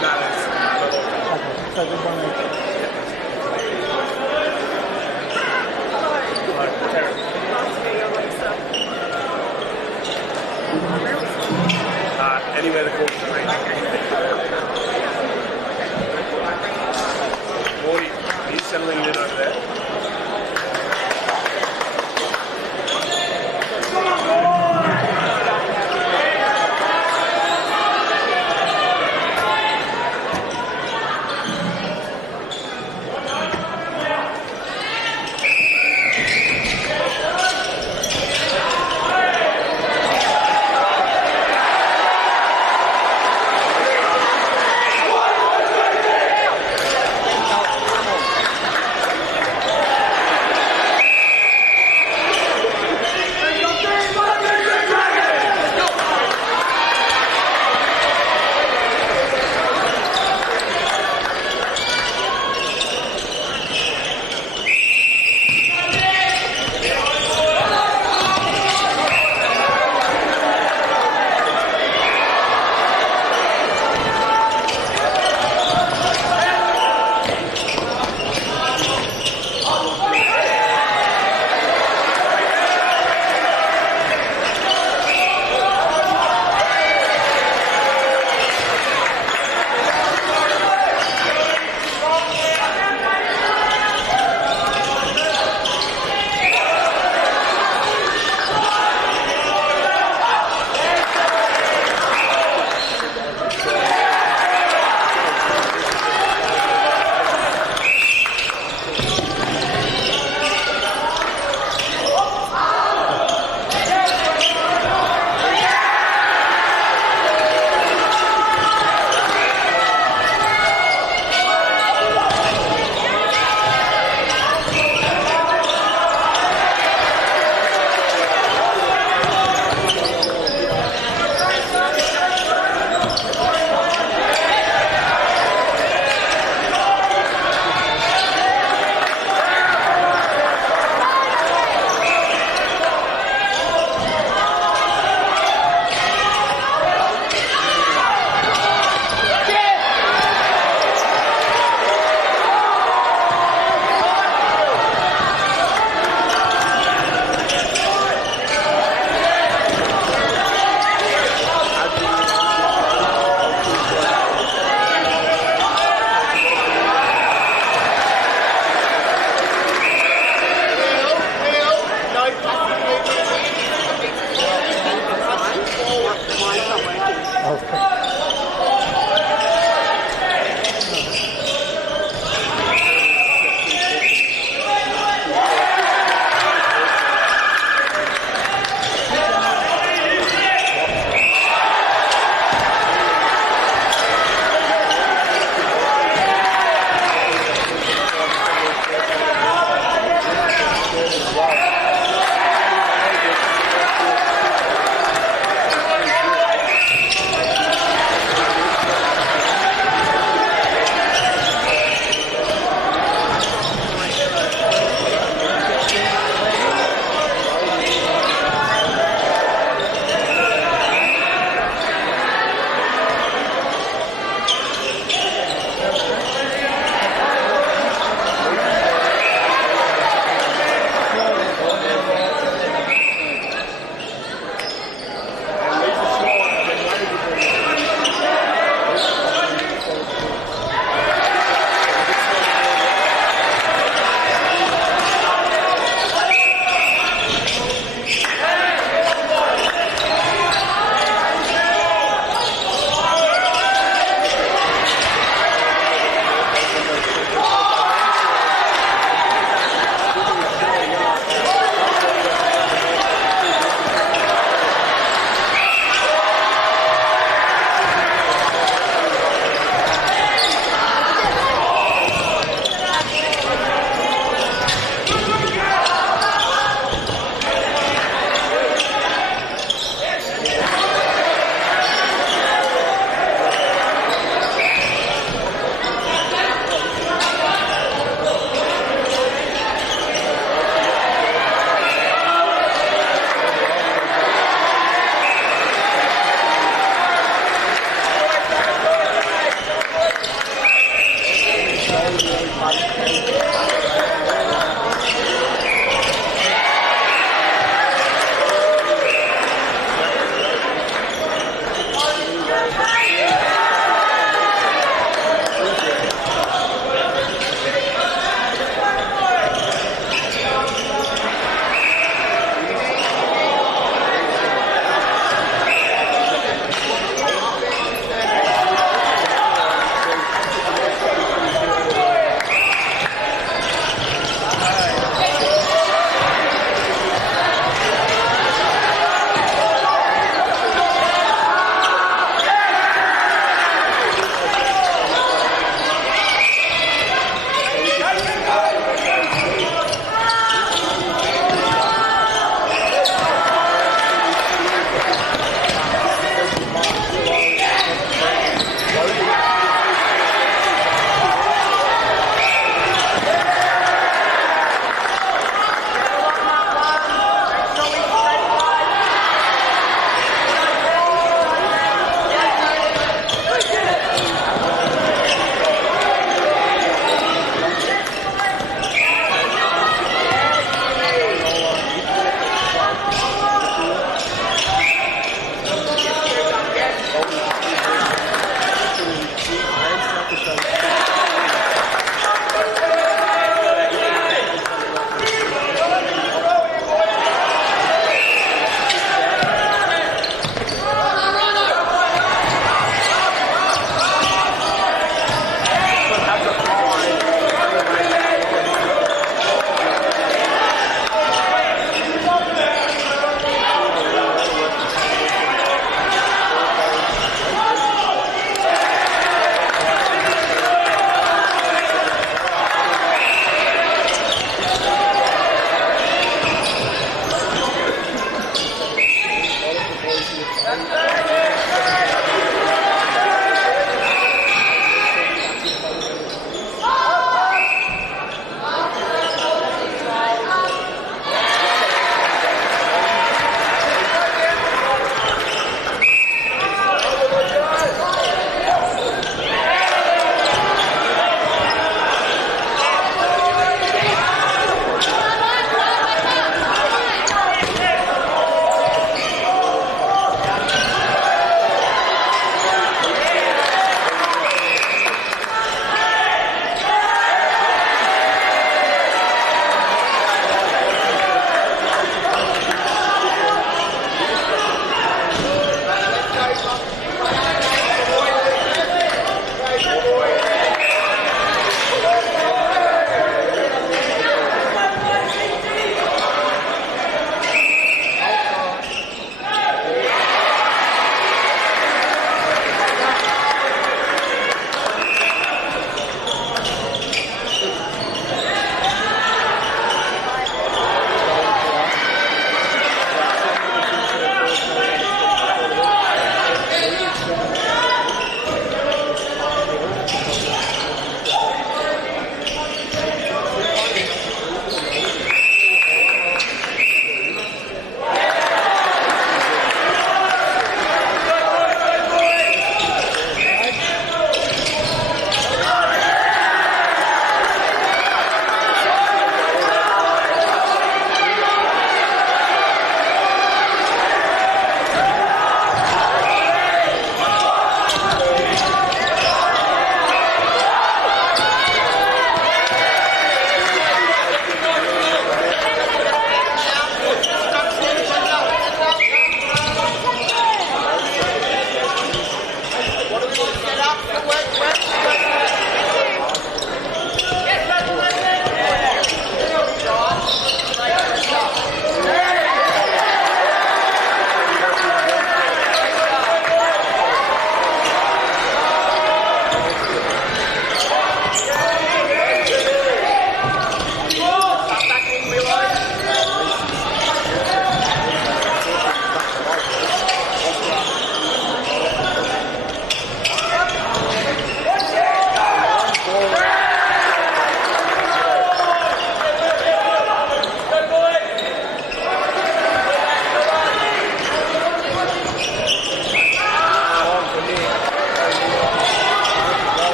Not as not a little bit. Okay, so good one. Terrible. Anywhere the course is range. Morty, are you settling in over there?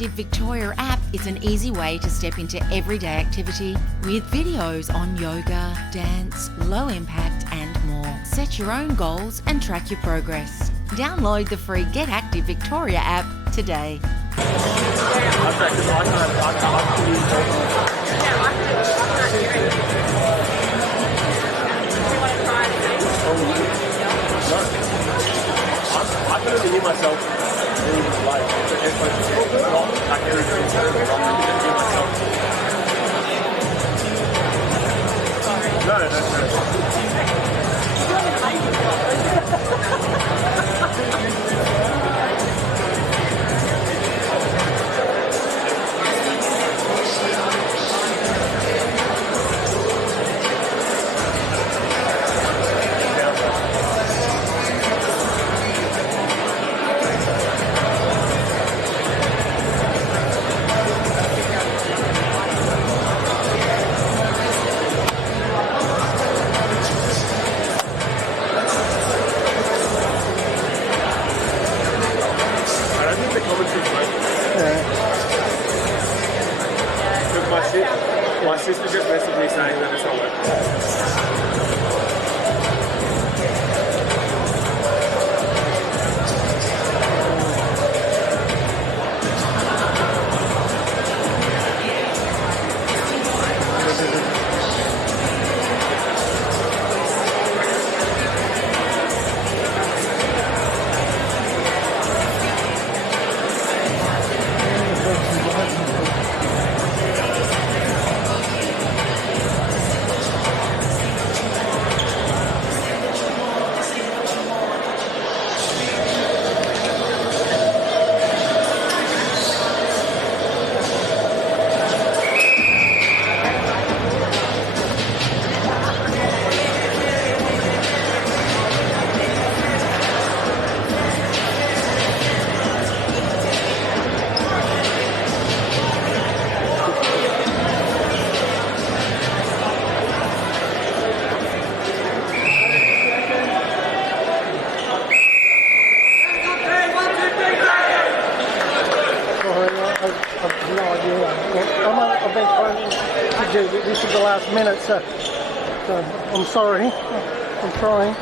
Active Victoria app is an easy way to step into everyday activity with videos on yoga, dance, low impact and more. Set your own goals and track your progress. Download the free Get Active Victoria app today. I can only hear myself really like the headphones not like everything I can hear myself. No, that's my sister just messaged me saying that it's not working. I've been trying to do this at the last minute, so I'm sorry. I'm trying.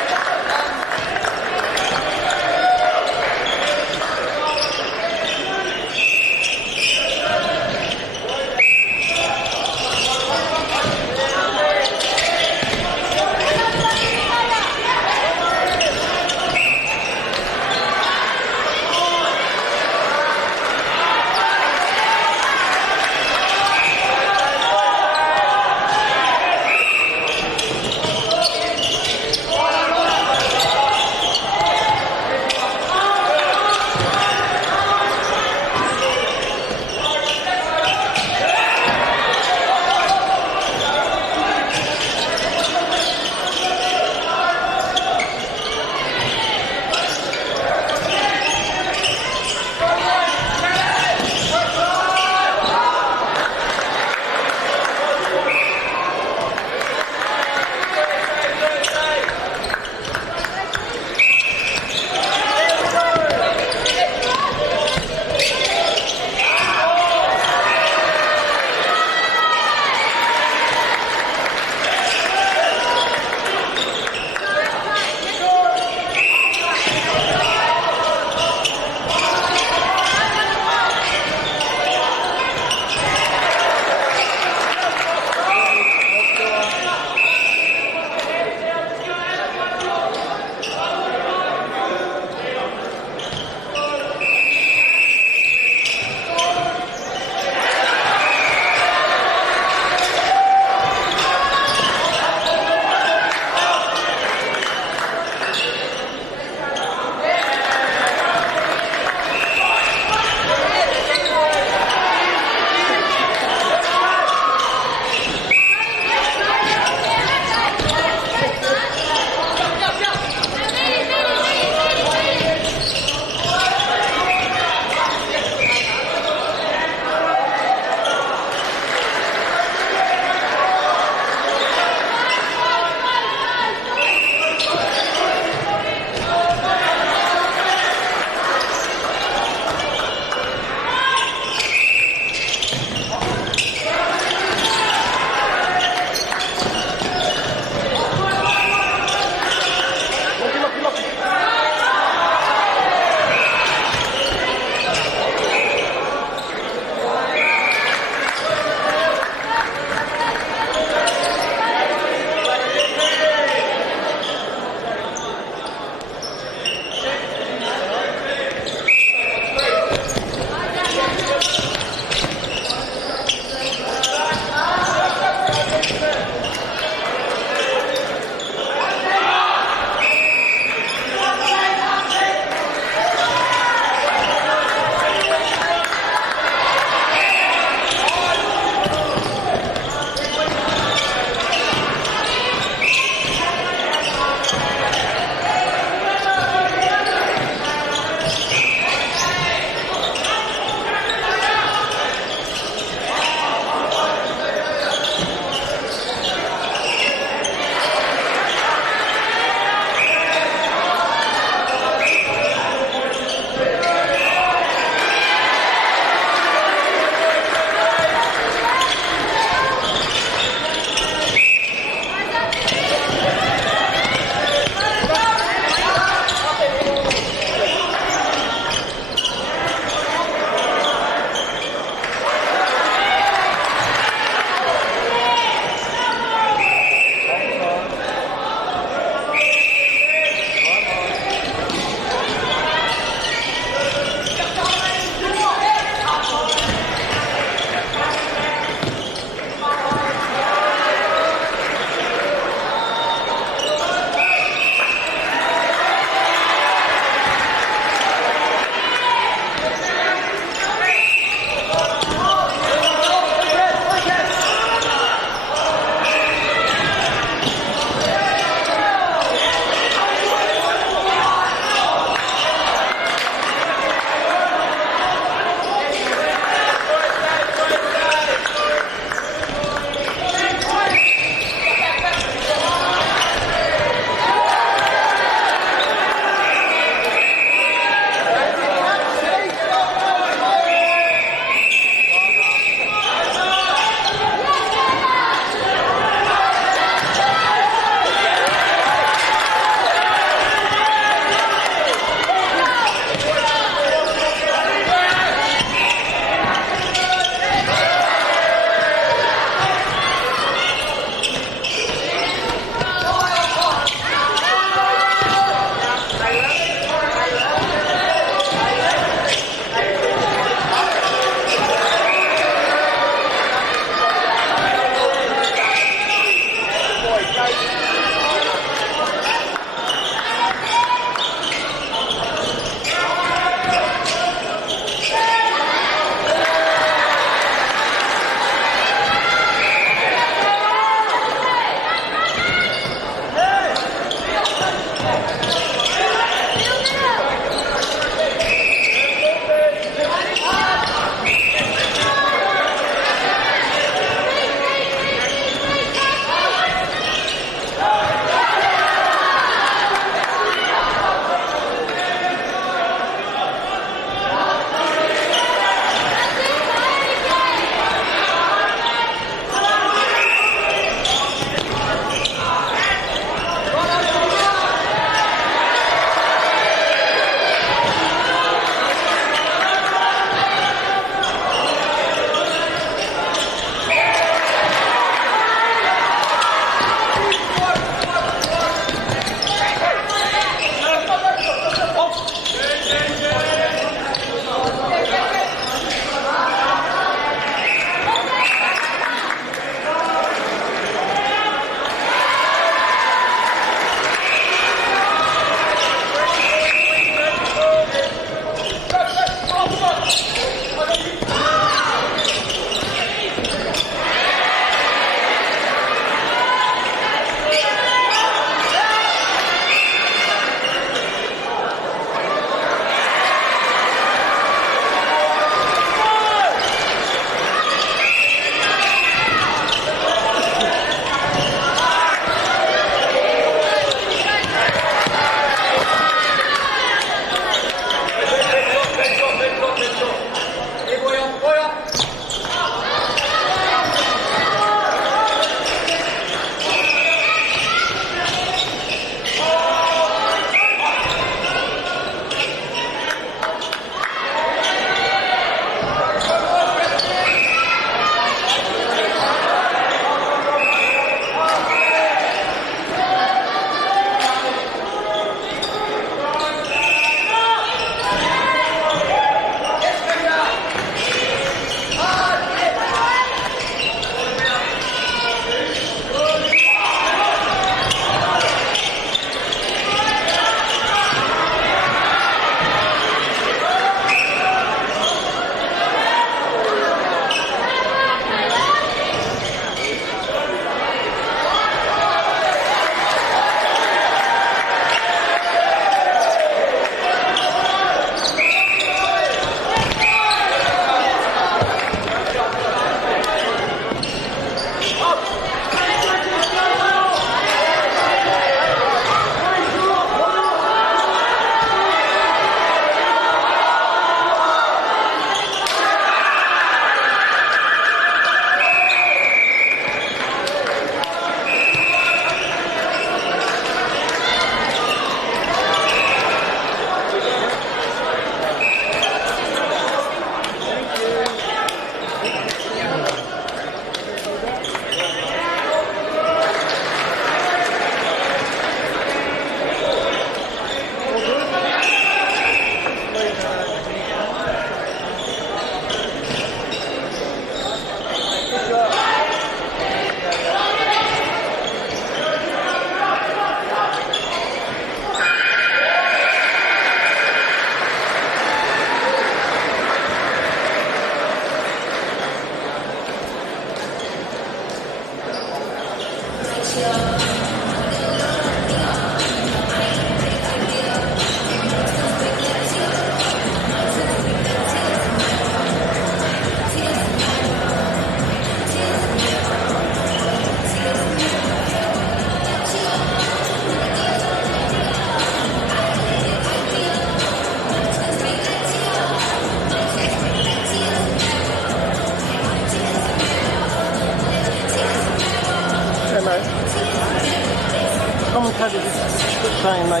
saying they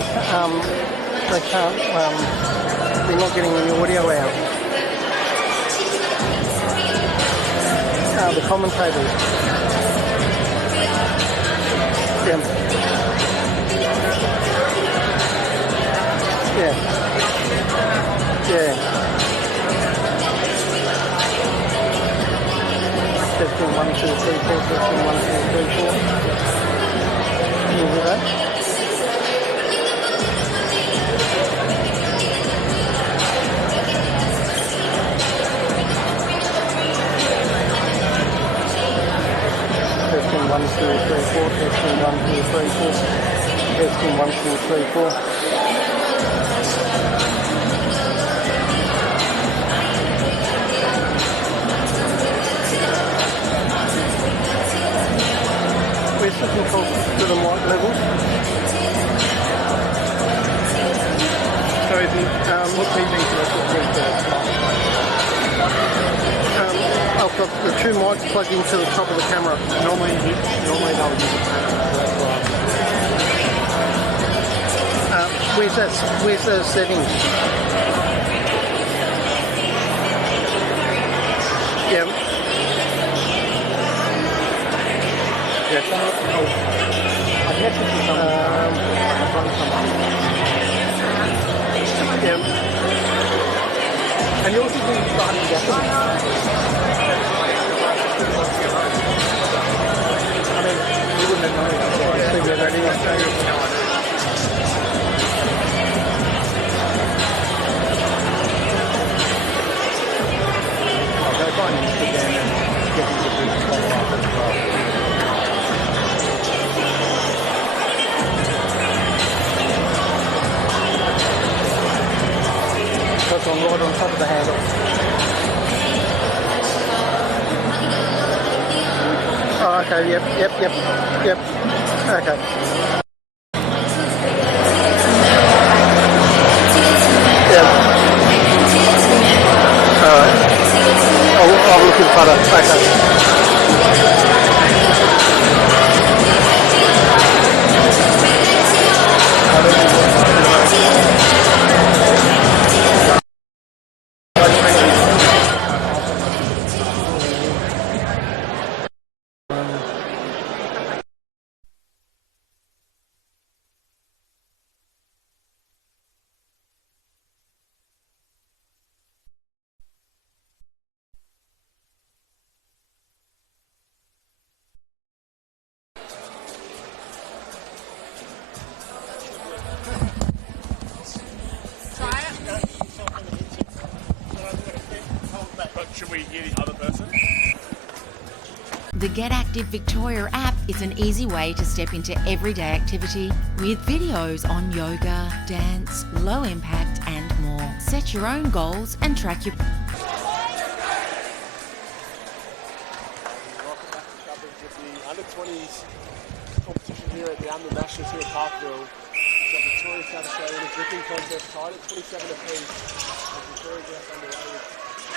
can't, they're not getting any audio out. The commentators. Yeah. Yeah. Yeah. Testing 1, 2, 3, 4. Testing 1, 2, 3, 4. Can you hear that? Testing 1, 2, 3, 4. Testing 1, 2, 3, 4. Testing 1, 2, 3, 4. Where's the control to the mic level? So is it, what TV do I put with I've got the two mics plugged into the top of the camera. Normally they'll use a Where's the settings? Yeah. Yes. I guess this is Yeah. and you also do starting gasoline. I mean, you wouldn't have known that. So get ready. I'll go find Instagram and get them to do follow-up as well. That's on right on top of the handle. Oh, okay, yep. Okay. Yep. Alright. I'll look in front of it. Okay. But should we hear the other person? The Get Active Victoria app is an easy way to step into everyday activity with videos on yoga, dance, low impact and more. Set your own goals and track your... Welcome back to coverage of the under-20s competition here at the Amber Nationals here at Parkville. We've got Victoria, South Australia in a gripping contest tied at 27 apiece. As Victoria gets underway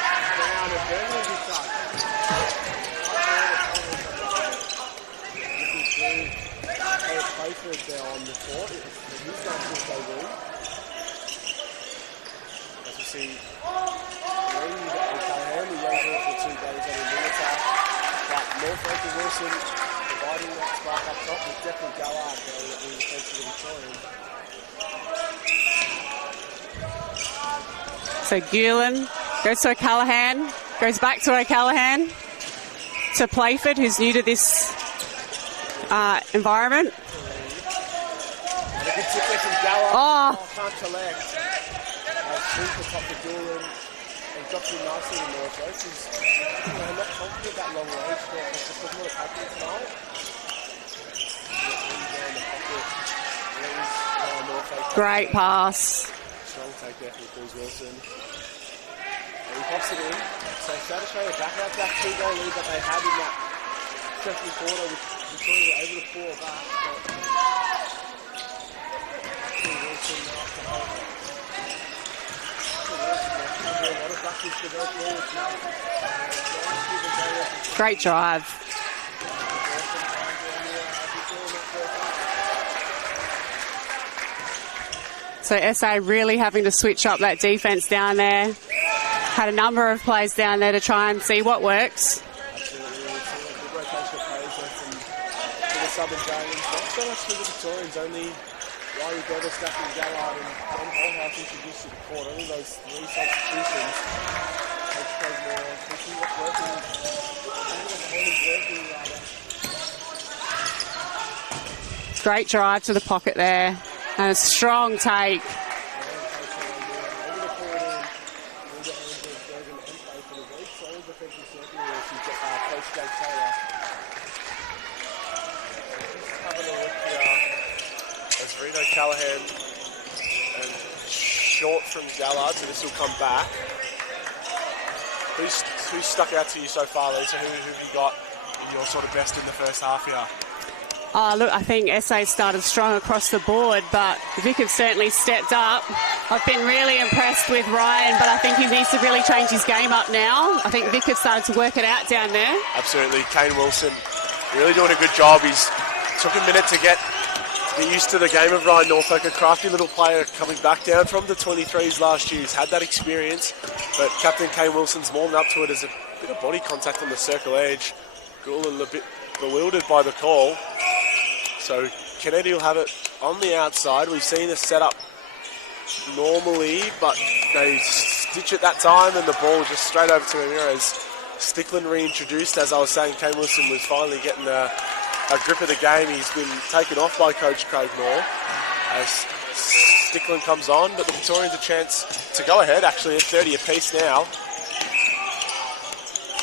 down a very good start. Looking through Eric Playford there on the court. He's going to see if they win. As we see Reid and Callahan, the young girls, the two guys on the attack. But North Anthony Wilson providing that spark up top with Declan Gallard there in the defense of the Victorian. So Gulen goes to O'Callaghan, goes back to O'Callaghan, to Playford, who's new to this environment. And a good tip there from Gallard. Oh. Can't collect. Swing the top of Gulen and drops in nicely in North. So she's not confident that long range. That's just doesn't want to take it tonight. Great pass. Strong take there from Cruz Wilson. And he pops it in. So South Australia back out that 2-goal lead that they had in that second quarter, which Victoria were able to fall back. But Cruz Wilson up to hold it. A lot of practice to go forward now. Great drive. So SA really having to switch up that defence down there. Had a number of plays down there to try and see what works. Absolutely. It's a good rotation of players there from the Southern Dragons. Not so much to the Victorians, only Riley Bevis, Stephen Gallard and John Holhouse introduced to the court. Only those 3 substitutions. Coach Craig Moore thinking what's working. Great drive to the pocket there. And a strong take. As Reno Callahan and short from Gallard, so this will come back. Who's stuck out to you so far, Lisa? Who have you got in your sort of best in the first half here? Oh, look, I think SA started strong across the board, but Vic has certainly stepped up. I've been really impressed with Ryan, but I think he needs to really change his game up now. I think Vic has started to work it out down there. Absolutely. Kane Wilson really doing a good job. He's took a minute to get used to the game of Ryan Norfolk, a crafty little player coming back down from the 23s last year. He's had that experience, but Captain Kane Wilson's more than up to it as a bit of body contact on the circle edge. Goulding a bit bewildered by the call. So Kennedy will have it on the outside. We've seen a setup normally, but they stitch it that time and the ball just straight over to Ramirez. Stickland reintroduced, as I was saying. Kane Wilson was finally getting a grip of the game. He's been taken off by Coach Craig Moore as Stickland comes on, but the Victorians a chance to go ahead, actually at 30 apiece now.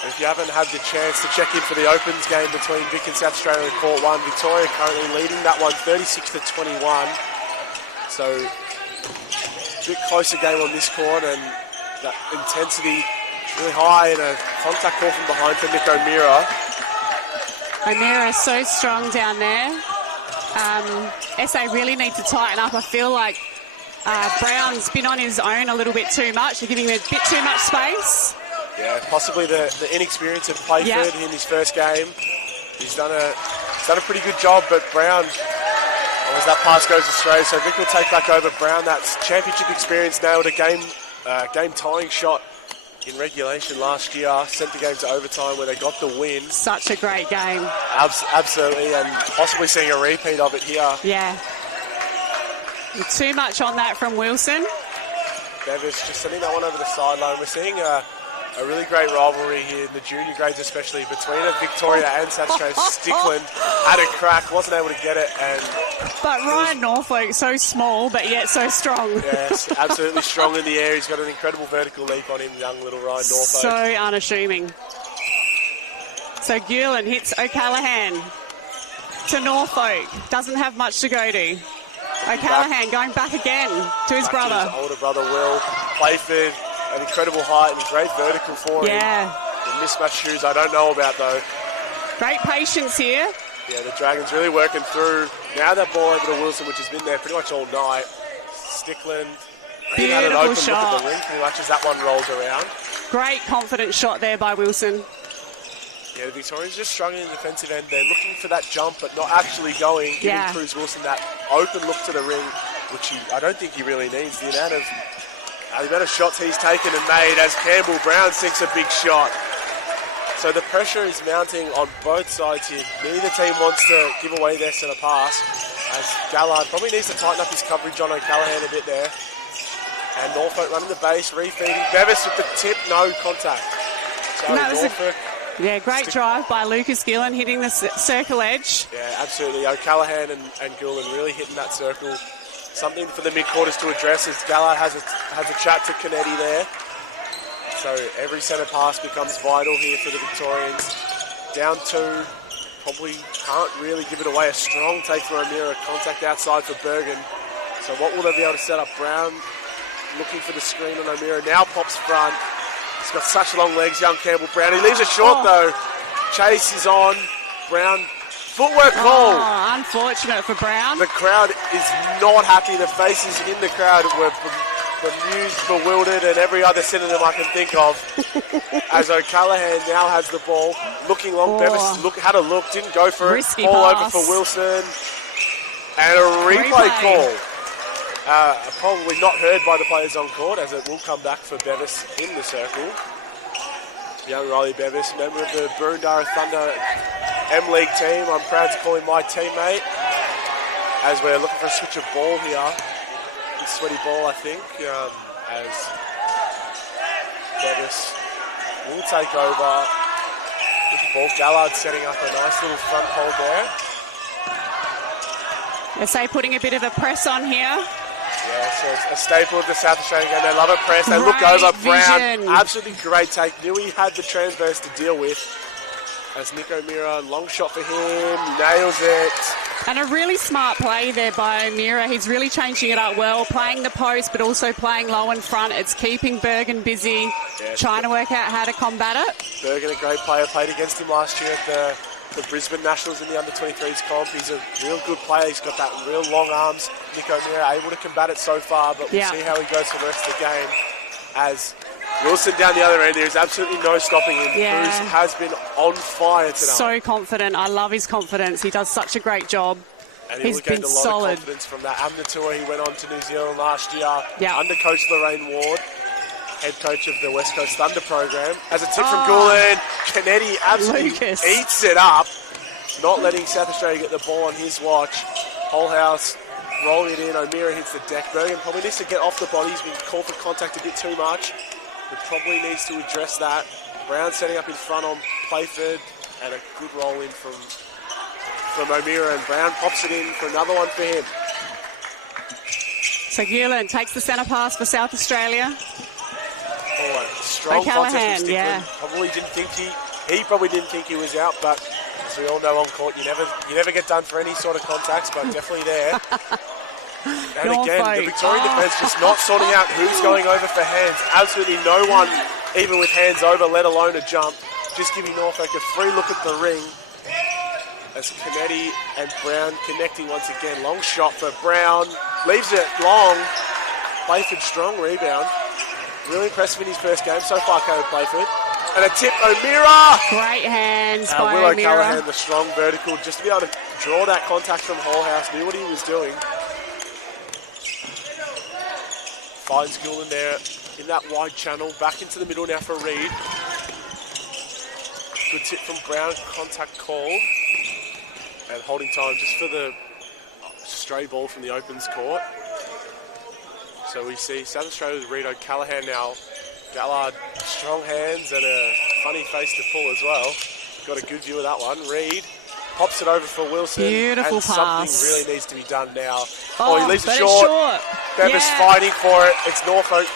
If you haven't had the chance to check in for the Opens game between Vic and South Australia in Court 1, Victoria currently leading that one 36-21. So a bit closer game on this court, and that intensity really high, and a contact call from behind for Nick O'Meara. O'Meara is so strong down there. SA really need to tighten up. I feel like Brown's been on his own a little bit too much. They're giving him a bit too much space. Yeah, possibly the inexperience of Playford in his first game. He's done a pretty good job, but Brown, as that pass goes astray, so Vic will take back over. Brown, that's championship experience, nailed a game tying shot in regulation last year, sent the game to overtime where they got the win. Such a great game. Absolutely, and possibly seeing a repeat of it here. Yeah. Too much on that from Wilson. Bevis just sending that one over the sideline. We're seeing a really great rivalry here in the junior grades, especially between Victoria and South Australia. Stickland had a crack, wasn't able to get it, but Ryan Norfolk, so small but yet so strong. Yes, absolutely strong in the air. He's got an incredible vertical leap on him, young little Ryan Norfolk. So unassuming. So Gulen hits O'Callaghan to Norfolk. Doesn't have much to go to. O'Callaghan going back again to his brother. To his older brother, Will. Playford, an incredible height and great vertical for him. Yeah. The mismatched shoes I don't know about, though. Great patience here. Yeah, the Dragons really working through. Now that ball over to Wilson, which has been there pretty much all night. Stickland had an open shot. look at the ring pretty much as that one rolls around. Great confident shot there by Wilson. Yeah, the Victorians just struggling in the defensive end. They're looking for that jump, but not actually going. Giving Cruz Wilson that open look to the ring, which I don't think he really needs. The amount of shots he's taken and made as Campbell Brown sinks a big shot. So the pressure is mounting on both sides here. Neither team wants to give away their centre pass, as Gallard probably needs to tighten up his coverage on O'Callaghan a bit there. And Norfolk running the base, refeeding. Bevis with the tip, no contact. So Norfolk... Great drive by Lucas Gillen, hitting the circle edge. Yeah, absolutely. O'Callaghan and Gillen really hitting that circle. Something for the mid-quarters to address as Gallard has a chat to Kennedy there. So every centre pass becomes vital here for the Victorians. Down two, probably can't really give it away. A strong take for O'Meara, contact outside for Bergen. So what will they be able to set up? Brown looking for the screen on O'Meara, now pops front. He's got such long legs, young Campbell Brown. He leaves it short though. Chase is on. Brown, footwork call. Oh, unfortunate for Brown. The crowd is not happy. The faces in the crowd were bemused, bewildered, and every other synonym I can think of. As O'Callaghan now has the ball, looking long. Bevis had a look, didn't go for Risky it. Ball pass. over for Wilson. And a replay call. Probably not heard by the players on court, as it will come back for Bevis in the circle. Young Riley Bevis, member of the Boroondara Thunder M-League team. I'm proud to call him my teammate, as we're looking for a switch of ball here. A sweaty ball, I think, as Bevis will take over with the ball. Gallard setting up a nice little front hold there. SA putting a bit of a press on here. Yeah, so a staple of the South Australian game. They love a press. They look Great over. Brown, vision. absolutely great take. Knew he had the transverse to deal with. As Nick O'Meara, long shot for him, nails it. And a really smart play there by O'Meara. He's really changing it up well, playing the post but also playing low in front. It's keeping Bergen busy, trying to work out how to combat it. Bergen, a great player, played against him last year at the Brisbane Nationals in the under-23s comp. He's a real good player. He's got that real long arms. Nick O'Meara able to combat it so far, but we'll see how he goes for the rest of the game. As Wilson down the other end, there's absolutely no stopping him. Cruz has been on fire tonight. So confident. I love his confidence. He does such a great job. And he's gained a lot of confidence from that AMNA tour. He went on to New Zealand last year under coach Lorraine Ward, head coach of the West Coast Thunder program. As a tip from Gulen, Kennedy absolutely eats it up, not letting South Australia get the ball on his watch. Holhouse rolling it in. O'Meara hits the deck. Bergen probably needs to get off the body. He's been called for contact a bit too much. He probably needs to address that. Brown setting up in front on Playford, and a good roll in from O'Meara, and Brown pops it in for another one for him. So Gulen takes the centre pass for South Australia. Oh, strong contest from yeah. Probably didn't think he probably didn't think he was out, but as we all know on court, you never get done for any sort of contacts, but definitely there. And again, the Victorian defence just not sorting out who's going over for hands. Absolutely no one, even with hands over, let alone a jump. Just giving Norfolk a free look at the ring. As Kennedy and Brown connecting once again. Long shot for Brown. Leaves it long. Playford strong rebound. Really impressive in his first game so far, Caleb Playford. And a tip, O'Meara! Great hands by Willow O'Meara. Callahan, the strong vertical, just to be able to draw that contact from Holhouse. Knew what he was doing. Finds Gulen there in that wide channel. Back into the middle now for Reid. Good tip from Brown. Contact called. And holding time just for the stray ball from the opens court. So we see South Australia with Reid O'Callaghan now. Gallard, strong hands and a funny face to pull as well. Got a good view of that one. Reid pops it over for Wilson. Beautiful and pass. Something really needs to be done now. He leaves it but short. It's short. Bevis fighting for it. It's Norfolk,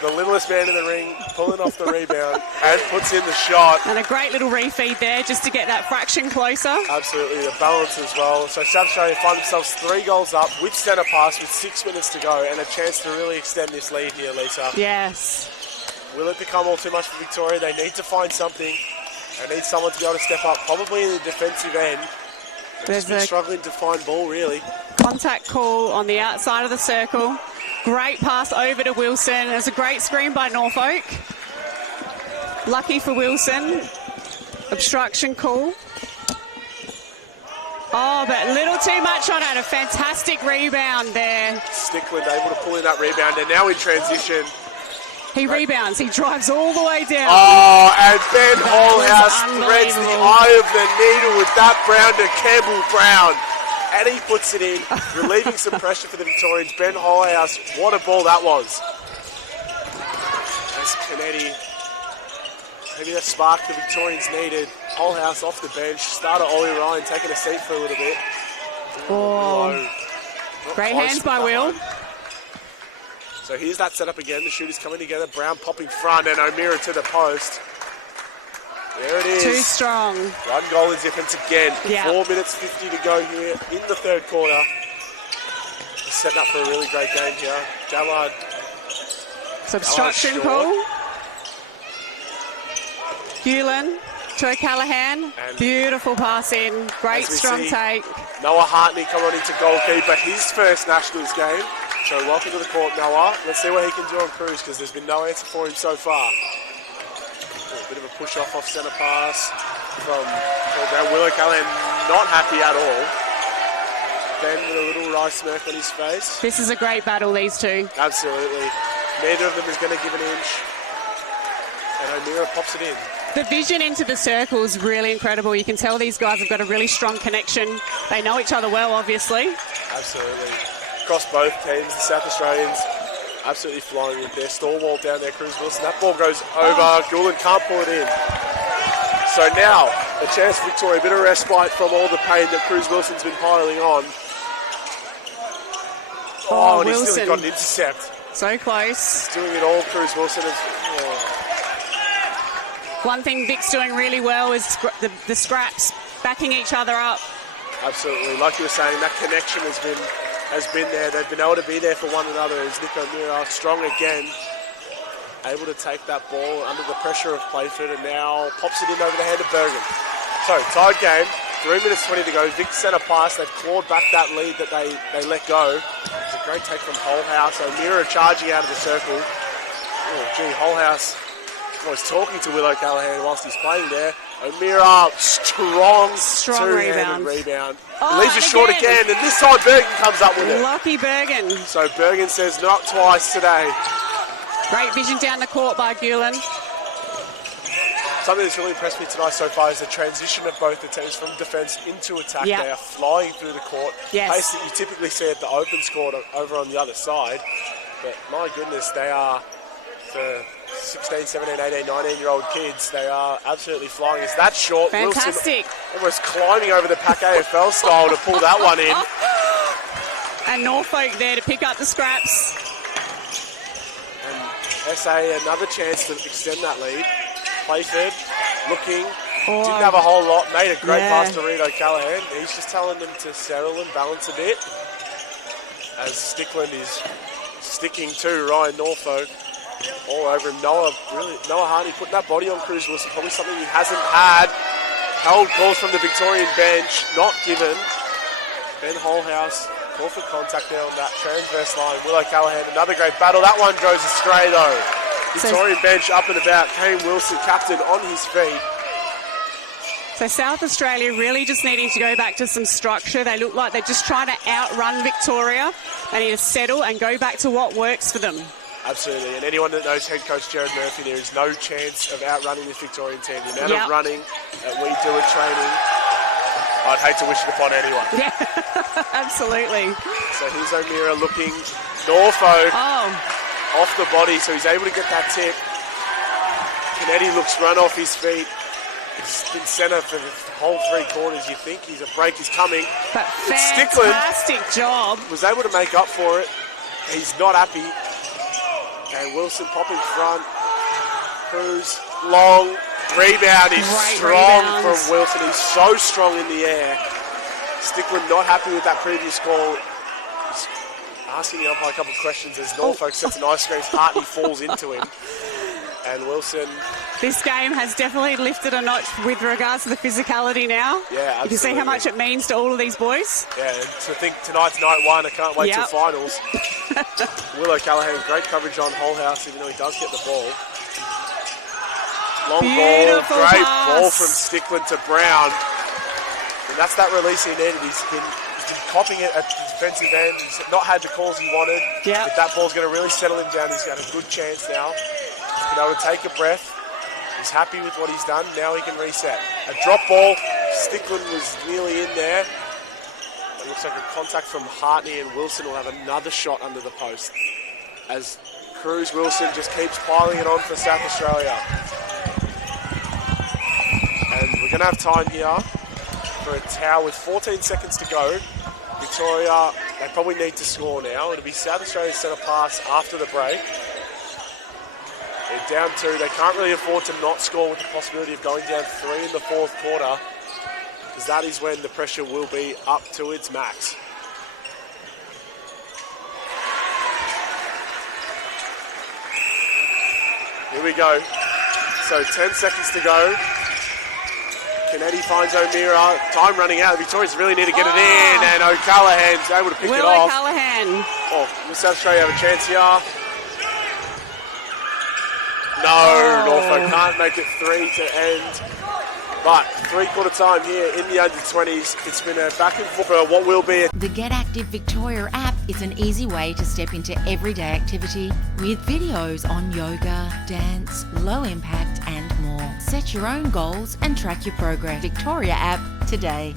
the littlest man in the ring, pulling off the rebound and puts in the shot. And a great little refeed there just to get that fraction closer. Absolutely, the balance as well. So South Australia find themselves 3 goals up with centre pass with 6 minutes to go and a chance to really extend this lead here, Lisa. Yes. Will it become all too much for Victoria? They need to find something. They need someone to be able to step up, probably in the defensive end. They've just been struggling to find ball, really. Contact call on the outside of the circle. Great pass over to Wilson. There's a great screen by Norfolk. Lucky for Wilson. Obstruction call. Oh, but a little too much on it. A fantastic rebound there. Stickland able to pull in that rebound. They're now in transition. He rebounds. He drives all the way down. Oh, and Ben Holhouse threads the eye of the needle with that Brown to Campbell Brown. And he puts it in, relieving some pressure for the Victorians. Ben Holhouse, what a ball that was. As Kennedy, maybe that spark the Victorians needed. Holhouse off the bench. Starter Ollie Ryan taking a seat for a little bit. Oh. Great hands by Will. So here's that setup again. The shooters coming together. Brown popping front and O'Meara to the post. There it is. Too strong. 1 goal is difference again. 4 minutes 50 to go here in the third quarter. Setting up for a really great game here. Gallard. Obstruction call. Gulen to O'Callaghan. Beautiful pass in. Great strong take. Noah Hartney coming on into goalkeeper. His first Nationals game. So welcome to the court, Noah. Let's see what he can do on Cruz because there's been no answer for him so far. A bit of a push off centre pass from Brown. Willow Callahan not happy at all. Ben with a little wry smirk on his face. This is a great battle, these two. Absolutely. Neither of them is going to give an inch. And O'Meara pops it in. The vision into the circle is really incredible. You can tell these guys have got a really strong connection. They know each other well, obviously. Absolutely. Across both teams, the South Australians absolutely flying with their stalwart down there, Cruz Wilson. That ball goes over. Gulen can't pull it in. So now, a chance for Victoria. A bit of respite from all the pain that Cruz Wilson's been piling on. Oh, and he's Wilson. still got an intercept. So close. He's doing it all, Cruz Wilson. One thing Vic's doing really well is the scraps, backing each other up. Absolutely. Like you were saying, that connection has been there. They've been able to be there for one another. As Nick O'Meara, strong again, able to take that ball under the pressure of Playford and now pops it in over the hand of Bergen. So, tied game, 3 minutes 20 to go. Vic sent a pass. They've clawed back that lead that they let go. It's a great take from Holhouse. O'Meara charging out of the circle. Oh, gee, Holhouse was talking to Will O'Callaghan whilst he's playing there. O'Meara, strong two-handed rebound. Oh, Leaves it short again, and this time Bergen comes up with it. Lucky Bergen. So Bergen says not twice today. Great vision down the court by Gulen. Something that's really impressed me tonight so far is the transition of both the teams from defence into attack. Yep. They are flying through the court. Yes. Pace that you typically see at the open court over on the other side. But my goodness, they are, for 16, 17, 18, 19-year-old kids, they are absolutely flying. Is that short? Fantastic. Wilson almost climbing over the pack AFL style to pull that one in. And Norfolk there to pick up the scraps. And SA another chance to extend that lead. Playford looking, Oh. didn't have a whole lot, made a great Yeah. pass to Reed O'Callaghan. He's just telling them to settle and balance a bit as Stickland is sticking to Ryan Norfolk all over him. Noah Harney putting that body on Cruz Wilson, probably something he hasn't had. Held calls from the Victorian bench, not given. Ben Holhouse, call for contact there on that transverse line. Will O'Callaghan, another great battle. That one goes astray though. Victorian bench up and about. Kane Wilson, captain, on his feet. So South Australia really just needing to go back to some structure. They look like they're just trying to outrun Victoria. They need to settle and go back to what works for them. Absolutely, and anyone that knows head coach Jared Murphy, there is no chance of outrunning this Victorian team. The amount of running that we do at training, I'd hate to wish it upon anyone. Yeah, absolutely. So here's O'Meara looking. Norfolk Oh, off the body, so he's able to get that tip. Kennedy looks run off his feet. It's been centre for the whole 3 quarters. You think a break is coming. but Stickland fantastic job. was able to make up for it. He's not happy. And Wilson popping front. Cruz, long rebound. He's Great strong rebound. from Wilson. He's so strong in the air. Stickland not happy with that previous call. He's asking the umpire a couple of questions as Norfolk sets an ice cream. Hartney falls into him. And Wilson, This game has definitely lifted a notch with regards to the physicality now. yeah, You can see how absolutely. much it means to all of these boys. Yeah, and to think tonight's night 1, I can't wait till Yep. finals. Will O'Callaghan, great coverage on Holhouse, even though he does get the ball. Long Beautiful ball, great pass. ball from Stickland to Brown. And that's that release he needed. He's been copping it at the defensive end. He's not had the calls he wanted. Yep. But that ball's going to really settle him down. He's got a good chance now. He's been able to take a breath. He's happy with what he's done. Now he can reset. A drop ball. Stickland was nearly in there. It looks like a contact from Hartney, and Wilson will have another shot under the post as Cruz Wilson just keeps piling it on for South Australia. And we're going to have time here for a towel with 14 seconds to go. Victoria, they probably need to score now. It'll be South Australia's centre pass after the break. They're down 2. They can't really afford to not score with the possibility of going down 3 in the 4th quarter, because that is when the pressure will be up to its max. Here we go. So 10 seconds to go. Kennedy finds O'Meara. Time running out. The Victorians really need to get it in, and O'Callaghan's able to pick it Will off. O'Callaghan. Oh, will South Australia have a chance here? No, Norfolk can't make it 3 to end. But three-quarter time here in the under-20s, it's been a back and forth for what will be. The Get Active Victoria app is an easy way to step into everyday activity with videos on yoga, dance, low impact and more. Set your own goals and track your progress. Victoria app today.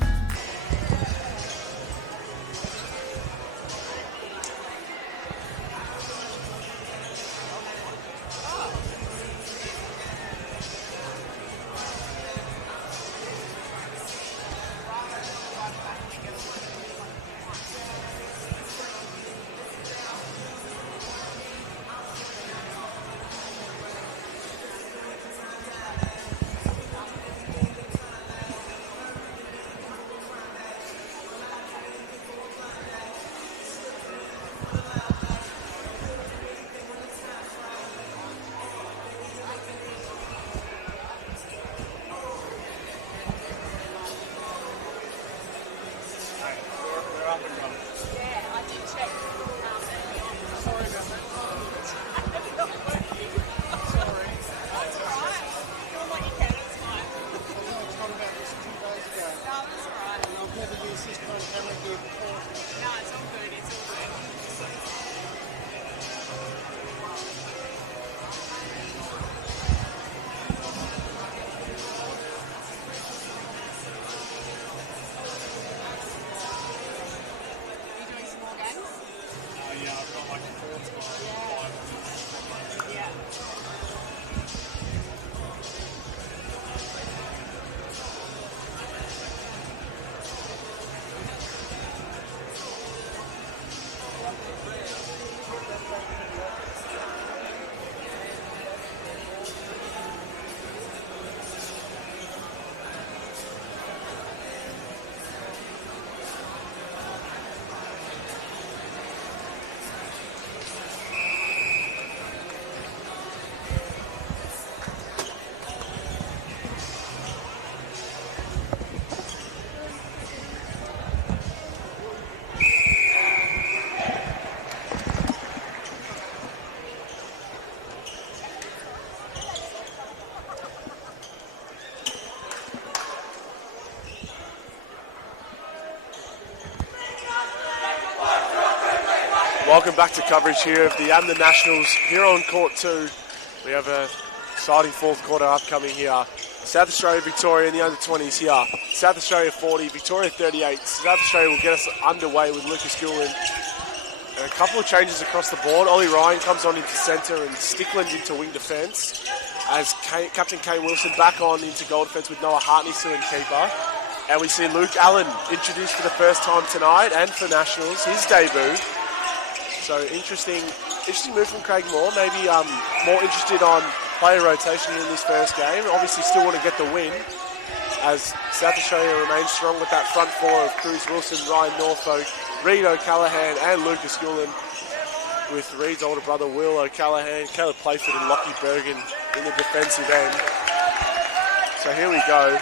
Welcome back to coverage here of the Amner Nationals here on Court 2. We have a exciting fourth quarter upcoming here. South Australia, Victoria in the under-20s here. South Australia 40, Victoria 38. South Australia will get us underway with Lucas Goulding. And a couple of changes across the board. Ollie Ryan comes on into centre and Stickland into wing defence. As Captain Kane Wilson back on into goal defence with Noah Hartney still in keeper. And we see Luke Allen introduced for the first time tonight and for Nationals, his debut. So interesting move from Craig Moore. Maybe more interested on player rotation in this first game. Obviously still want to get the win as South Australia remains strong with that front four of Cruz Wilson, Ryan Norfolk, Reid O'Callaghan and Lucas Goulding, with Reid's older brother Will O'Callaghan, Caleb Playford and Lockie Bergen in the defensive end. So here we go.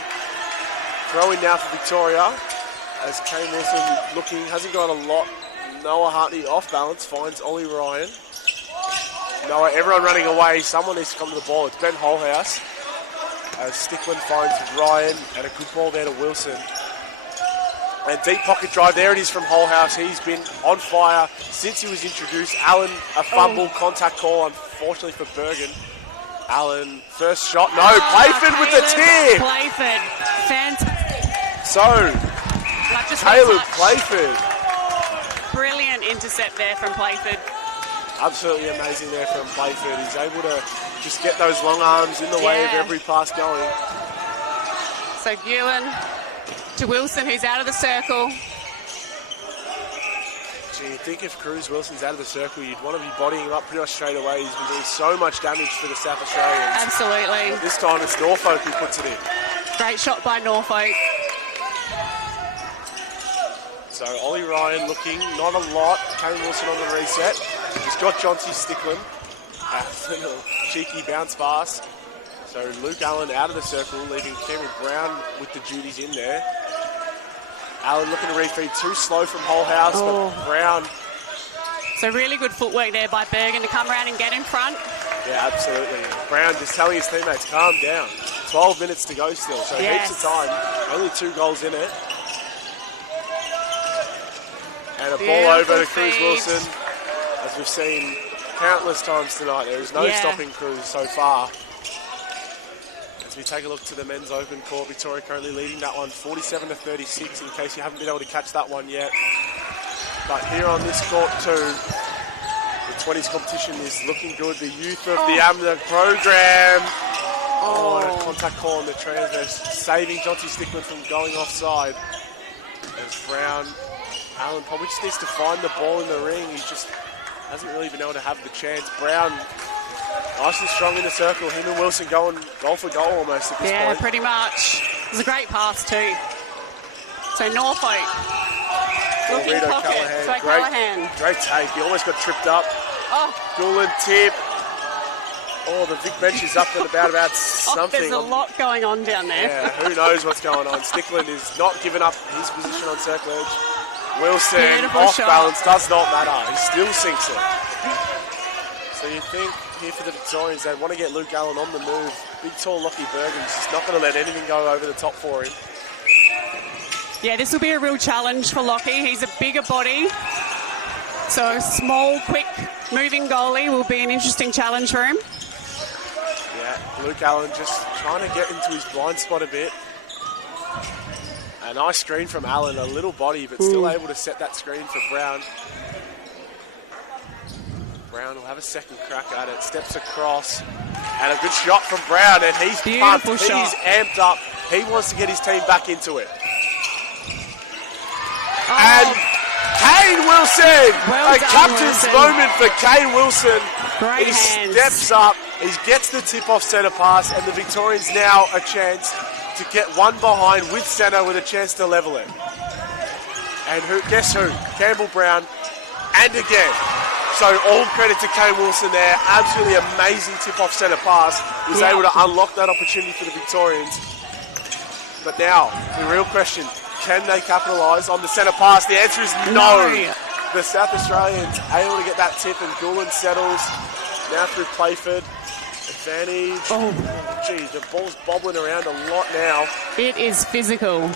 Throw in now for Victoria as Kane Wilson hasn't got a lot. Noah Hartney off balance, finds Ollie Ryan. Noah, everyone running away. Someone needs to come to the ball. It's Ben Holhouse. As Stickland finds Ryan and a good ball there to Wilson. And deep pocket drive. There it is from Holhouse. He's been on fire since he was introduced. Allen, a fumble contact call, unfortunately for Bergen. Allen, first shot. No, Playford with the tip. Playford, fantastic. So, Caleb Playford. Brilliant intercept there from Playford. Absolutely amazing there from Playford. He's able to just get those long arms in the way of every pass going. So Gulen to Wilson, who's out of the circle. Gee, you think if Cruz Wilson's out of the circle, you'd want to be bodying him up pretty much straight away. He's been doing so much damage for the South Australians. Absolutely. But this time it's Norfolk who puts it in. Great shot by Norfolk. So Ollie Ryan looking, not a lot. Kane Wilson on the reset. He's got Johnsy Stickland. A little cheeky bounce pass. So Luke Allen out of the circle, leaving Cameron Brown with the duties in there. Allen looking to refeed, too slow from Holhouse, but Brown. So really good footwork there by Bergen to come around and get in front. Yeah, absolutely. Brown just telling his teammates, calm down. 12 minutes to go still, so Yes. heaps of time. Only 2 goals in it. And a ball Beautiful over to Cruz feed. Wilson. As we've seen countless times tonight, there is no Yeah. stopping Cruz so far. As we take a look to the men's open court, Victoria currently leading that one 47-36, in case you haven't been able to catch that one yet. But here on this court too, the 20s competition is looking good. The youth of the AMNA program. Oh, and a contact call on the transverse, saving Jonty Stickland from going offside. As Brown, Allen probably just needs to find the ball in the ring. He just hasn't really been able to have the chance. Brown, nice and strong in the circle. Him and Wilson going goal for goal almost at this Yeah, point. pretty much. It was a great pass too. So Norfolk looking Rito pocket. Callahan, So Callahan. Great take. He almost got tripped up. Oh, Doolan tip. Oh, the Vic bench is up and about something. there's a lot going on down there. Yeah, who knows what's going on. Stickland is not giving up his position on circle edge. Wilson, Beautiful off shot. balance, does not matter. He still sinks it. So you think here for the Victorians, they want to get Luke Allen on the move. Big, tall Lockie Bergen's just not going to let anything go over the top for him. Yeah, this will be a real challenge for Lockie. He's a bigger body. So a small, quick moving goalie will be an interesting challenge for him. Yeah, Luke Allen just trying to get into his blind spot a bit. A nice screen from Allen, a little body, but still able to set that screen for Brown. Brown will have a second crack at it, steps across, and a good shot from Brown, and he's pumped, Beautiful shot. he's amped up, he wants to get his team back into it. And Kane Wilson, Well a done, captain's Wilson. moment for Kane Wilson. Great He hands. steps up, he gets the tip-off centre pass, and the Victorians now a chance to get one behind with centre with a chance to level it. And guess who? Campbell Brown, and again. So all credit to Kane Wilson there. Absolutely amazing tip-off centre pass. He was Yeah. able to unlock that opportunity for the Victorians. But now, the real question, can they capitalise on the centre pass? The answer is no. The South Australians able to get that tip, and Doolan settles. Now through Playford. Advantage. Oh, Geez, the ball's bobbling around a lot now. it is physical.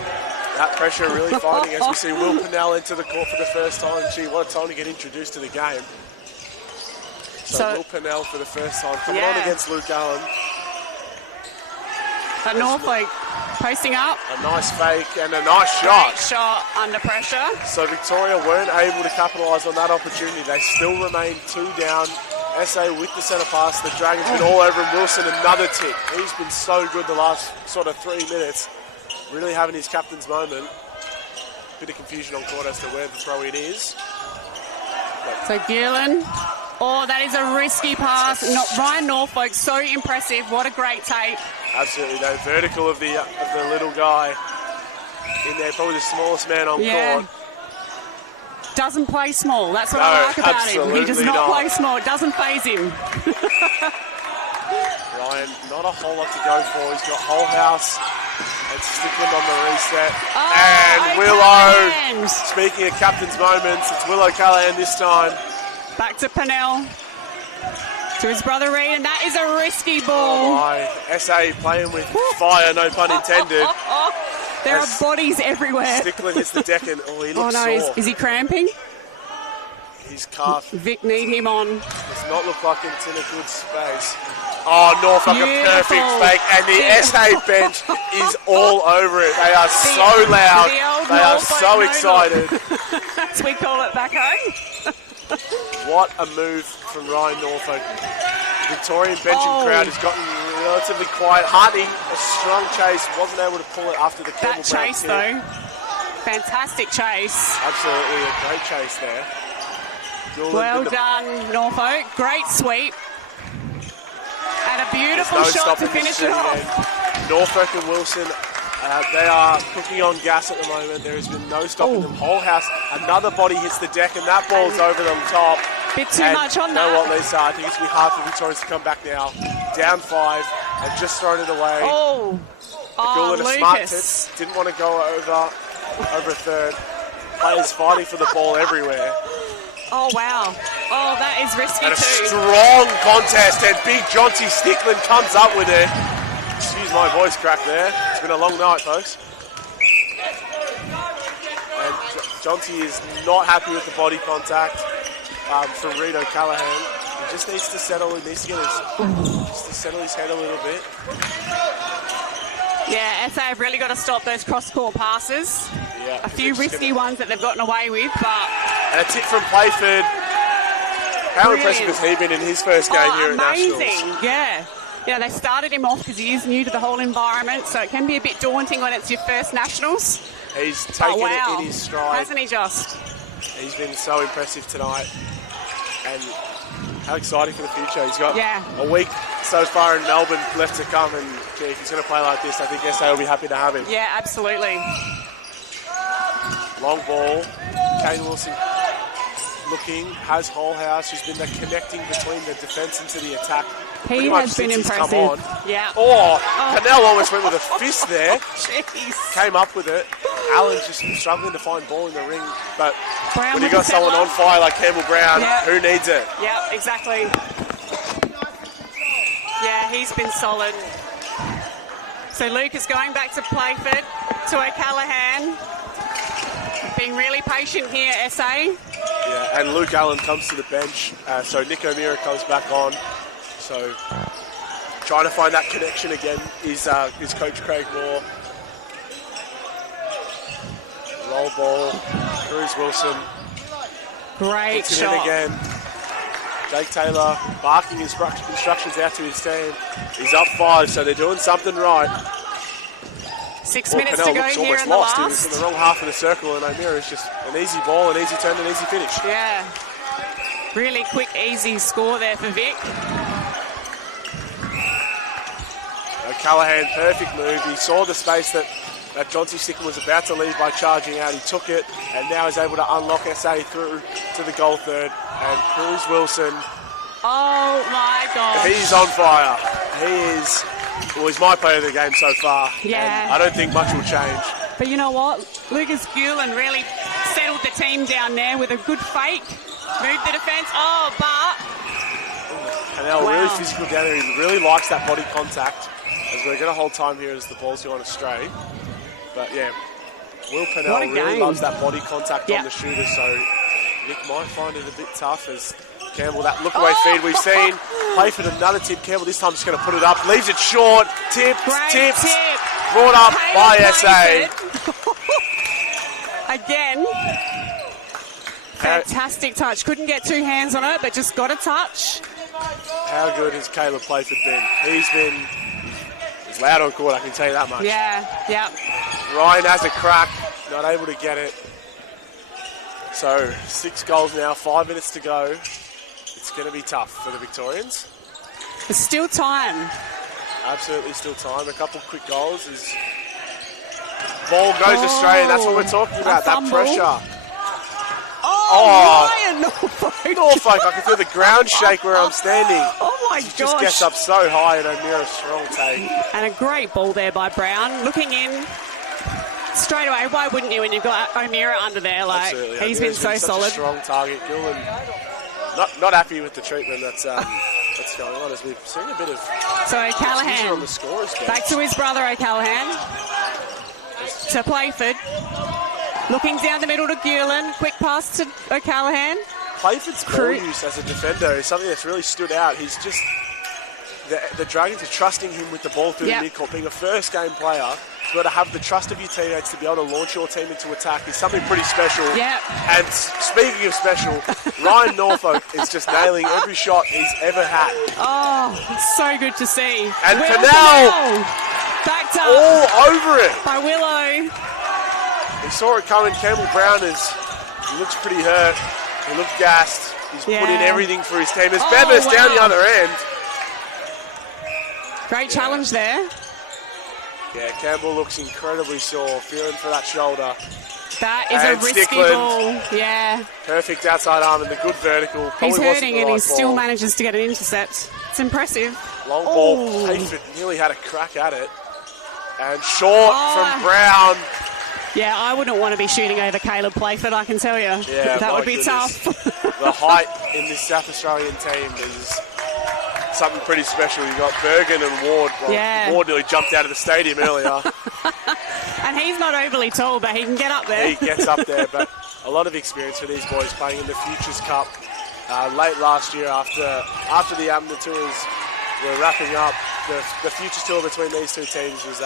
That pressure really finding as we see Will Pennell enter the court for the first time. Gee, what a time to get introduced to the game. So Will Pennell for the first time coming on Yeah. against Luke Allen. But Norfolk posting up. A nice fake and a nice shot. Great shot under pressure. So Victoria weren't able to capitalise on that opportunity. They still remain 2 down. SA with the centre pass. The Dragons been all over him. Wilson, another tip. He's been so good the last sort of 3 minutes. Really having his captain's moment. Bit of confusion on court as to where the throw-in is. So Gillen. Oh, that is a risky pass. Ryan Norfolk, so impressive. What a great tape. Absolutely, though. Vertical of the little guy in there. Probably the smallest man on court. Doesn't play small. That's what No, I like about him. He does absolutely not not. play small. It doesn't faze him. Ryan, not a whole lot to go for. He's got whole house and Stickland on the reset. And Willow, Callahan. speaking of captain's moments, it's Willow Callahan this time. Back to Pennell. To his brother Reed, and that is a risky Oh ball. my, SA playing with fire, no pun intended. There are As bodies everywhere. Stickland hits the deck and he Oh looks no, sore. is he cramping? His calf Vic need him on. does not look like it's in a good space. Oh, Norfolk, a perfect Beautiful. fake, and the SA bench is all over it. They are so loud. the old They are Norfolk so no excited. As we call it back home. What a move from Ryan Norfolk. The Victorian bench and crowd has gotten relatively quiet. Hunting, a strong chase, wasn't able to pull it after the Campbell That Brown chase tip. though. Fantastic chase. Absolutely a great chase there. Doolan Well did the- done, Norfolk. Great sweep. And a beautiful There's no shot to stopping finish the it off. shooting. Norfolk and Wilson, they are cooking on gas at the moment. There has been no stopping them. Whole house, another body hits the deck, and that ball's over the top. Bit too And much on you know that. what, Lisa? I think it's going to be hard for Victorians to come back now. Down 5, and just thrown it away. Oh, Doolan, a smart Lucas. tip. Didn't want to go over a third. Players fighting for the ball everywhere. Oh, wow. Oh, that is risky And a too. strong contest, and big Jonty Stickland comes up with it. Excuse my voice crack there. It's been a long night, folks. And Jonty is not happy with the body contact from Reid O'Callaghan. He just needs to settle. He needs to get settle his head a little bit. Yeah, SA have really got to stop those cross-court passes. Yeah, a few risky ones that they've gotten away with, but... And a tip from Playford. How Brilliant. impressive has he been in his first game here at Nationals? Amazing, yeah. Yeah, they started him off because he is new to the whole environment, so it can be a bit daunting when it's your first Nationals. He's taken wow. it in his stride. Hasn't he just? He's been so impressive tonight. And how exciting for the future. He's got a week so far in Melbourne left to come, and gee, if he's going to play like this, I think SA will be happy to have him. Yeah, absolutely. Long ball. Kane Wilson looking, has Holhouse, who's been the connecting between the defence into the attack. He has been impressive. Come on. Yeah. Pennell almost went with a fist there. Jeez. Came up with it. Allen's just struggling to find ball in the ring, but Brown when you got someone on fire like Campbell Brown, who needs it? Yeah, exactly. Yeah, he's been solid. So Luke is going back to Playford, to O'Callaghan. Being really patient here, SA. Yeah, and Luke Allen comes to the bench, so Nick O'Meara comes back on. So trying to find that connection again is Coach Craig Moore. Roll ball, Cruz Wilson. Great puts it shot. in again. Jake Taylor barking instructions out to his team. He's up 5, so they're doing something right. 6 minutes to go here in the lost. last. He was in the wrong half of the circle, and O'Meara is just an easy ball, an easy turn, an easy finish. Yeah. Really quick, easy score there for Vic. O'Callaghan, perfect move. He saw the space that Jonty Stickland was about to leave by charging out. He took it and now is able to unlock SA through to the goal third. And Cruz Wilson. Oh my gosh. He's on fire. He's my player of the game so far. Yeah. And I don't think much will change. But you know what? Lucas Gulen really settled the team down there with a good fake. Moved the defence. Oh, but... Pennell really physical down there. He really likes that body contact. As we're going to hold time here as the ball's going astray. But yeah, Will Pennell really loves that body contact on the shooter, so Nick might find it a bit tough as Campbell, that look-away feed we've seen. Playford another tip. Campbell this time just going to put it up. Leaves it short. Tips. Brought up by SA. Again. Fantastic touch. Couldn't get 2 hands on it, but just got a touch. How good has Caleb Playford been? He's loud on court, I can tell you that much. Yeah. Ryan has a crack, not able to get it. So 6 goals now, 5 minutes to go. It's going to be tough for the Victorians. There's still time. Absolutely still time. A couple quick goals. Ball goes astray, and that's what we're talking about, that pressure. Ryan Norfolk. I can feel the ground shake where I'm standing. Oh my gosh. Just gets up so high, and O'Meara strong take. And a great ball there by Brown. Looking in straight away. Why wouldn't you when you've got O'Meara under there? Like, absolutely. He's been so solid. A strong target. Gulen not happy with the treatment that's going on, as we've seen a bit of. So O'Callaghan on the scorers bench. back to his brother O'Callaghan. To Playford. Looking down the middle to Gulen. Quick pass to O'Callaghan. Playford's ball use as a defender is something that's really stood out. He's just... The Dragons are trusting him with the ball through the midcourt. Being a first-game player, you've got to have the trust of your teammates to be able to launch your team into attack is something pretty special. And speaking of special, Ryan Norfolk is just nailing every shot he's ever had. Oh, it's so good to see. And Pennell backed up all over it by Willow. He saw it coming. Campbell Brown he looks pretty hurt. He looked gassed. He's put in everything for his team. There's Bevis down the other end. Great challenge there. Yeah, Campbell looks incredibly sore, feeling for that shoulder. That is a risky ball. Yeah. Perfect outside arm and the good vertical. He's hurting and he still manages to get an intercept. It's impressive. Long ball. Payford nearly had a crack at it. And short from Brown. Yeah, I wouldn't want to be shooting over Caleb Playford, I can tell you. Yeah, that would be tough. The height in this South Australian team is something pretty special. You got Bergen and Ward. Well, Yeah. Ward nearly jumped out of the stadium earlier. And he's not overly tall, but he can get up there. He gets up there, but a lot of experience for these boys playing in the Futures Cup. Late last year, after the AMNA tours were wrapping up, the Futures tour between these two teams was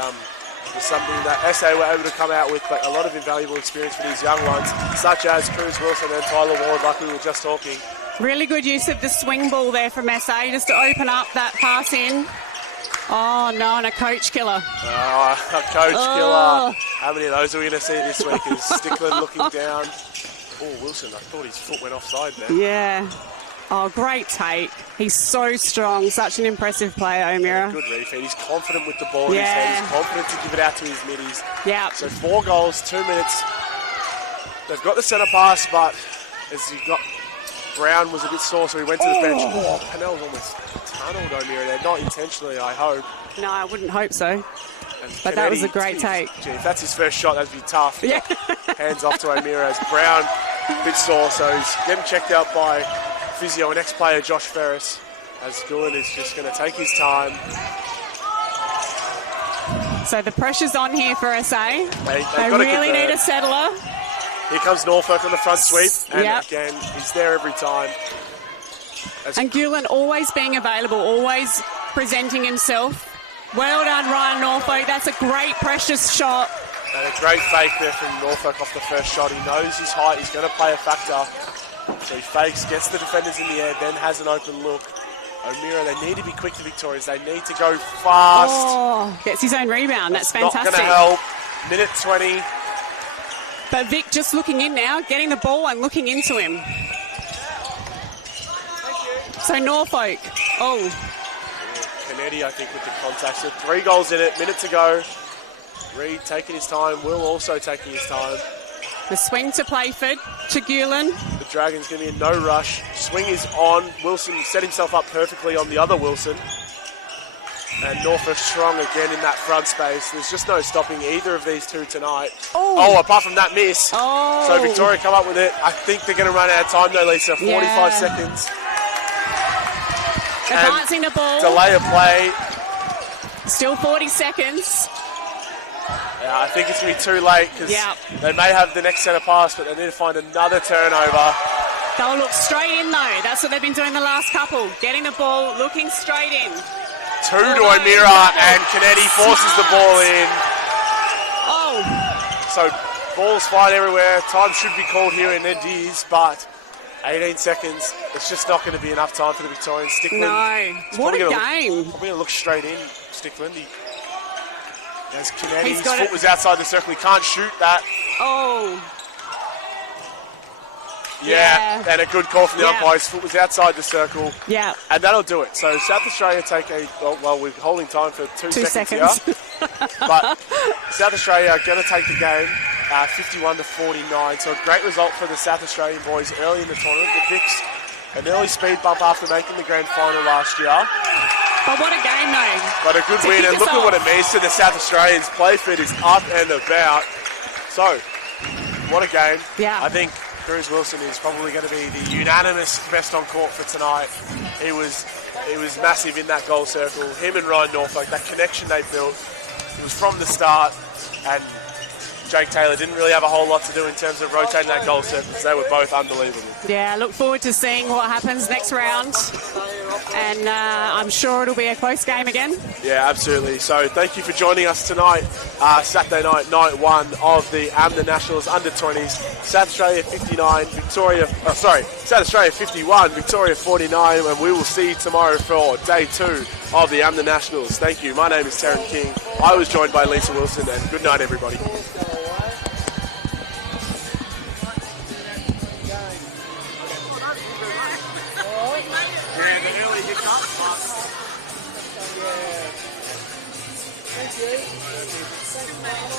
something that SA were able to come out with, but a lot of invaluable experience for these young ones, such as Cruz Wilson and Tyler Ward, like we were just talking. Really good use of the swing ball there from SA just to open up that pass in. Oh, no, and a coach killer. A coach killer. How many of those are we going to see this week? Is Stickland looking down? Oh, Wilson, I thought his foot went offside there. Yeah. Oh, great take. He's so strong. Such an impressive player, O'Meara. Good refeed. He's confident with the ball in his hand. He's confident to give it out to his middies. Yeah. So 4 goals, 2 minutes. They've got the centre pass, but as you got... Brown was a bit sore, so he went to the bench. Oh, Pennell's almost tunneled O'Meara there. Not intentionally, I hope. No, I wouldn't hope so. And But that was a great take. Gee, if that's his first shot, that'd be tough. Yeah. Hands off to O'Meara as Brown, a bit sore, so he's getting checked out by physio and ex-player Josh Ferris, as Gulen is just going to take his time. So the pressure's on here for SA. They really need a settler. Here comes Norfolk on the front sweep, and Yep. again, he's there every time. And Gulen always being available, always presenting himself. Well done, Ryan Norfolk. That's a great, precious shot. And a great fake there from Norfolk off the first shot. He knows his height, he's going to play a factor. So he fakes, gets the defenders in the air, then has an open look. O'Meara, they need to be quick to victorious. They need to go fast. Oh, gets his own rebound. That's fantastic. Not going to help. Minute 20. But Vic just looking in now, getting the ball and looking into him. So Norfolk. Oh. Kennedy, I think, with the contact. So 3 goals in it, minute to go. Reid taking his time, Will also taking his time. The swing to Playford, to Gulen. The Dragons going to be in no rush. Swing is on. Wilson set himself up perfectly on the other Wilson. And Norfolk strong again in that front space. There's just no stopping either of these two tonight. Oh, apart from that miss. Oh. So Victoria come up with it. I think they're going to run out of time though, Lisa. 45 seconds. Advancing the ball. Delay of play. Still 40 seconds. Yeah, I think it's going to be too late because they may have the next centre pass, but they need to find another turnover. They'll look straight in though. That's what they've been doing the last couple. Getting the ball, looking straight in. 2 to O'Meara, and Kennedy forces the ball in. Oh. So balls flying everywhere. Time should be called here, and it is, but 18 seconds. It's just not going to be enough time for the Victorians. Stickland. No. What a game. Probably going to look straight in, Stickland. As Kennedy's got foot it. was outside the circle. He can't shoot that. Oh. Yeah. And a good call from the Yeah. umpire. His foot was outside the circle. Yeah. And that'll do it. So South Australia take we're holding time for 2 seconds here. But South Australia are going to take the game 51 to 49. So a great result for the South Australian boys early in the tournament. The Vics, an early speed bump after making the grand final last year. But what a game though. But a good win, and look at what it means to the South Australians. Playford is up and about. So, what a game. Yeah. I think Cruz Wilson is probably going to be the unanimous best on court for tonight. He was massive in that goal circle. Him and Ryan Norfolk, that connection they built, it was from the start, and Jake Taylor didn't really have a whole lot to do in terms of rotating that goal circle, because they were both unbelievable. Yeah, look forward to seeing what happens next round. And I'm sure it'll be a close game again. Yeah, absolutely. So thank you for joining us tonight. Saturday night, night 1 of the AMNA Nationals Under-20s. South Australia 59, South Australia 51, Victoria 49, and we will see you tomorrow for day 2 of the AMNA Nationals. Thank you. My name is Taryn King. I was joined by Lisa Wilson, and good night, everybody. Thank you.